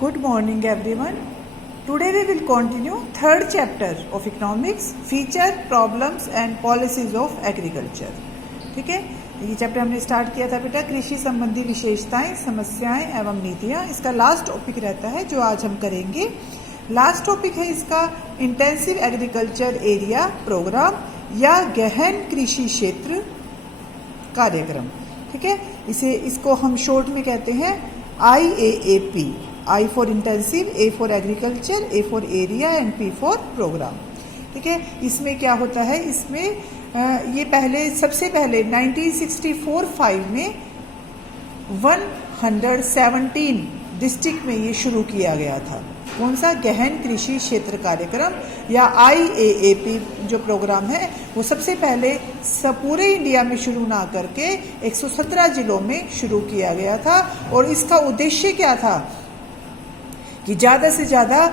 Good morning everyone. Today we will continue third chapter of economics, feature, problems and policies of agriculture. ठीक है, ये chapter हमने start किया था बेटा कृषि संबंधी विशेषताएं, समस्याएं एवं नीतियां। इसका लास्ट टॉपिक रहता है जो आज हम करेंगे। लास्ट टॉपिक है इसका इंटेंसिव एग्रीकल्चर एरिया प्रोग्राम या गहन कृषि क्षेत्र कार्यक्रम। ठीक है, इसको हम शॉर्ट में कहते हैं IAAP। I for intensive, A for agriculture, A for area and P for program. ठीक है, इसमें क्या होता है, इसमें ये सबसे पहले 1964-5 में 117 डिस्ट्रिक्ट में ये शुरू किया गया था। कौन सा? गहन कृषि क्षेत्र कार्यक्रम या IAAP जो प्रोग्राम है वो सबसे पहले पूरे इंडिया में शुरू ना करके 117 जिलों में शुरू किया गया था। और इसका उद्देश्य क्या था कि ज़्यादा से ज़्यादा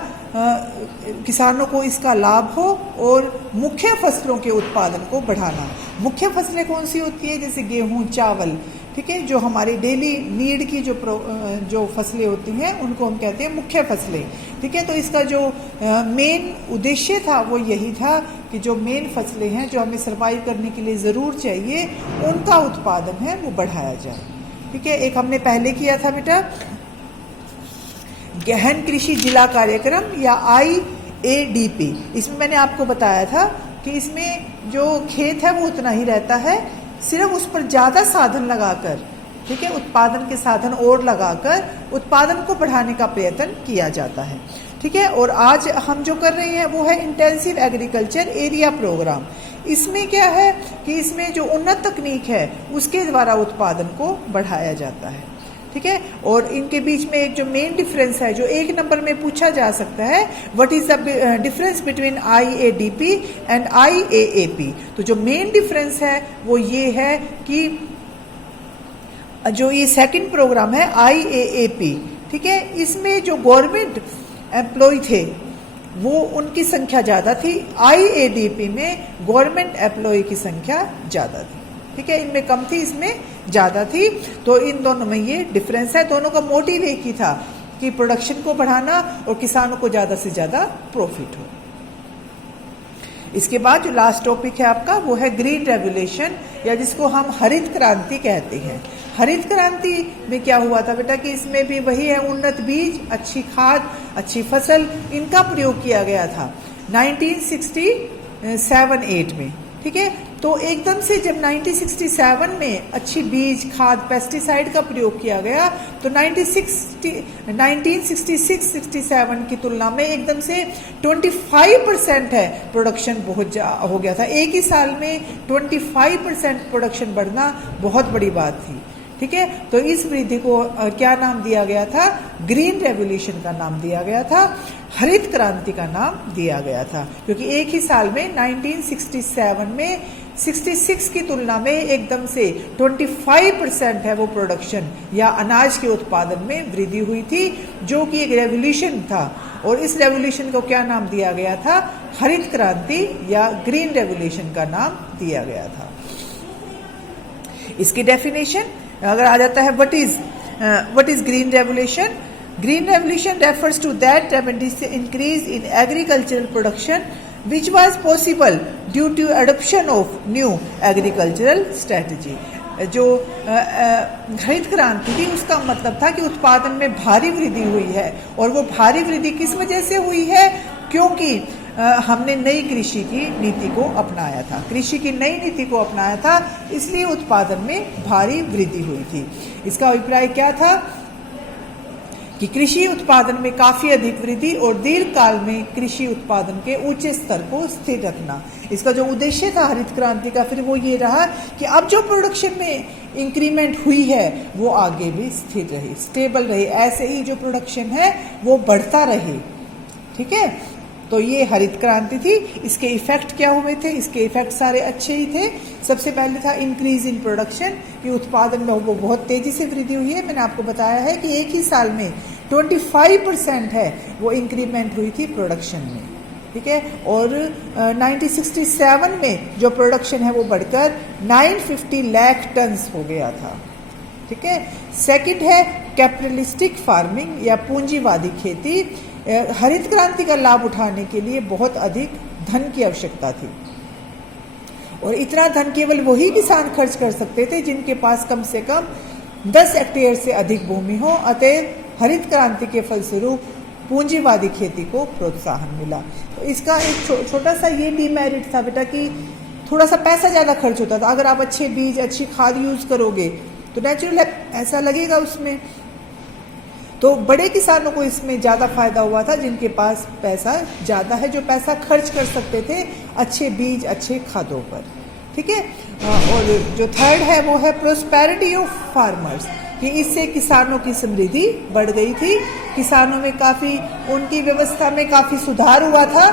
किसानों को इसका लाभ हो और मुख्य फसलों के उत्पादन को बढ़ाना। मुख्य फसलें कौन सी होती है? जैसे गेहूं, चावल, ठीक है, जो हमारी डेली नीड की जो फसलें होती हैं उनको हम कहते हैं मुख्य फसलें। ठीक है, तो इसका जो मेन उद्देश्य था वो यही था कि जो मेन फसलें हैं जो हमें सर्वाइव करने के लिए ज़रूर चाहिए उनका उत्पादन है वो बढ़ाया जाए। ठीक है, एक हमने पहले किया था बेटा गहन कृषि जिला कार्यक्रम या IADP। इसमें मैंने आपको बताया था कि इसमें जो खेत है वो उतना ही रहता है, सिर्फ उस पर ज़्यादा साधन लगाकर, ठीक है, उत्पादन के साधन और लगाकर उत्पादन को बढ़ाने का प्रयत्न किया जाता है। ठीक है, और आज हम जो कर रहे हैं वो है इंटेंसिव एग्रीकल्चर एरिया प्रोग्राम। इसमें क्या है कि इसमें जो उन्नत तकनीक है उसके द्वारा उत्पादन को बढ़ाया जाता है। ठीक है, और इनके बीच में एक जो मेन डिफरेंस है जो एक नंबर में पूछा जा सकता है, what is the difference between IADP and IAAP। तो जो मेन डिफरेंस है वो ये है कि जो ये सेकंड प्रोग्राम है IAAP, ठीक है, इसमें जो गवर्नमेंट एम्प्लॉय थे वो उनकी संख्या ज़्यादा थी। IADP में गवर्नमेंट एम्प्लॉय की संख्या ज़्यादा थी। ठीक है, इनमें कम थी, इसमें ज़्यादा थी। तो इन दोनों में ये डिफरेंस है। दोनों का मोटिव एक ही था कि प्रोडक्शन को बढ़ाना और किसानों को ज़्यादा से ज़्यादा प्रॉफिट हो। इसके बाद जो लास्ट टॉपिक है आपका वो है ग्रीन रेवोल्यूशन या जिसको हम हरित क्रांति कहते हैं। हरित क्रांति में क्या हुआ था बेटा कि इसमें भी वही है, उन्नत बीज, अच्छी खाद, अच्छी फसल, इनका प्रयोग किया गया था 1967-8 में। ठीक है, तो एकदम से जब 1967 में अच्छी बीज, खाद, पेस्टिसाइड का प्रयोग किया गया तो 1966-67 की तुलना में एकदम से 25% है प्रोडक्शन बहुत हो गया था। एक ही साल में 25% प्रोडक्शन बढ़ना बहुत बड़ी बात थी। ठीक है, तो इस वृद्धि को क्या नाम दिया गया था? ग्रीन रेवोल्यूशन का नाम दिया गया था, हरित क्रांति का नाम दिया गया था, क्योंकि एक ही साल में 1967 में 66 की तुलना में एकदम से 25% है वो प्रोडक्शन या अनाज के उत्पादन में वृद्धि हुई थी, जो कि एक रेवोल्यूशन था। और इस रेवोल्यूशन को क्या नाम दिया गया था? हरित क्रांति या ग्रीन रेवोल्यूशन का नाम दिया गया था। इसकी डेफिनेशन अगर आ जाता है, what is green revolution? Green revolution refers to that tremendous increase in agricultural production which was possible due to adoption of new agricultural strategy। जो हरित क्रांति थी उसका मतलब था कि उत्पादन में भारी वृद्धि हुई है, और वो भारी वृद्धि किस वजह से हुई है? क्योंकि हमने नई कृषि की नीति को अपनाया था, कृषि की नई नीति को अपनाया था, इसलिए उत्पादन में भारी वृद्धि हुई थी। इसका अभिप्राय क्या था कि कृषि उत्पादन में काफी अधिक वृद्धि और दीर्घ काल में कृषि उत्पादन के उच्च स्तर को स्थिर रखना। इसका जो उद्देश्य था हरित क्रांति का फिर वो ये रहा कि अब जो प्रोडक्शन में इंक्रीमेंट हुई है वो आगे भी स्थिर रहे, स्टेबल रहे, ऐसे ही जो प्रोडक्शन है वो बढ़ता रहे। ठीक है, तो ये हरित क्रांति थी। इसके इफेक्ट क्या हुए थे? इसके इफेक्ट सारे अच्छे ही थे। सबसे पहले था इंक्रीज इन प्रोडक्शन, कि उत्पादन में वो बहुत तेजी से वृद्धि हुई है। मैंने आपको बताया है कि एक ही साल में 25% है वो इंक्रीमेंट हुई थी प्रोडक्शन में। ठीक है, और 1967 में जो प्रोडक्शन है वो बढ़कर 950 लाख टन्स हो गया था। ठीक है, सेकंड है कैपिटलिस्टिक फार्मिंग या पूंजीवादी खेती। हरित क्रांति का लाभ उठाने के लिए बहुत अधिक धन की आवश्यकता थी और इतना धन केवल वही किसान खर्च कर सकते थे जिनके पास कम से कम 10 हेक्टेयर से अधिक भूमि हो। अतः हरित क्रांति के फलस्वरूप पूंजीवादी खेती को प्रोत्साहन मिला। तो इसका एक छोटा सा ये डिमेरिट था बेटा कि थोड़ा सा पैसा ज़्यादा खर्च होता था। अगर आप अच्छे बीज अच्छी खाद यूज करोगे तो नेचुरल ऐसा लगेगा उसमें। तो बड़े किसानों को इसमें ज़्यादा फायदा हुआ था जिनके पास पैसा ज़्यादा है, जो पैसा खर्च कर सकते थे अच्छे बीज अच्छे खादों पर। ठीक है। और जो थर्ड है वो है प्रोस्पेरिटी ऑफ फार्मर्स, कि इससे किसानों की समृद्धि बढ़ गई थी, किसानों में काफ़ी उनकी व्यवस्था में काफ़ी सुधार हुआ था।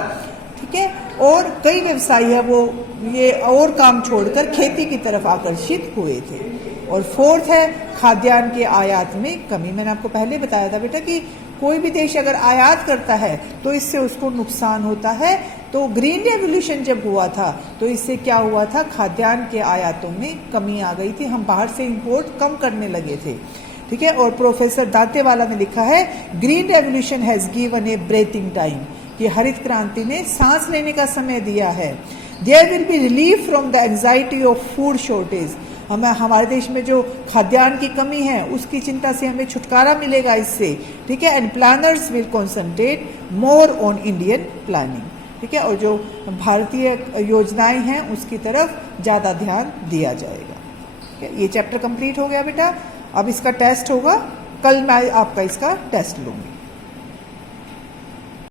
ठीक है। और कई व्यवसायी है वो ये और काम छोड़कर खेती की तरफ आकर्षित हुए थे। और फोर्थ है खाद्यान्न के आयात में कमी। मैंने आपको पहले बताया था बेटा कि कोई भी देश अगर आयात करता है तो इससे उसको नुकसान होता है। तो ग्रीन रेवोल्यूशन जब हुआ था तो इससे क्या हुआ था, खाद्यान्न के आयातों में कमी आ गई थी, हम बाहर से इंपोर्ट कम करने लगे थे। ठीक है। और प्रोफेसर दांतेवाला ने लिखा है green revolution has given A breathing time, कि हरित क्रांति ने सांस लेने का समय दिया है। There will be relief from the anxiety of food shortage, हमारे देश में जो खाद्यान्न की कमी है उसकी चिंता से हमें छुटकारा मिलेगा इससे। ठीक है। And planners will concentrate more on Indian planning. ठीक है। और जो भारतीय योजनाएं हैं उसकी तरफ ज़्यादा ध्यान दिया जाएगा। ठीक है। ये चैप्टर कंप्लीट हो गया बेटा। अब इसका टेस्ट होगा, कल मैं आपका इसका टेस्ट लूँगी।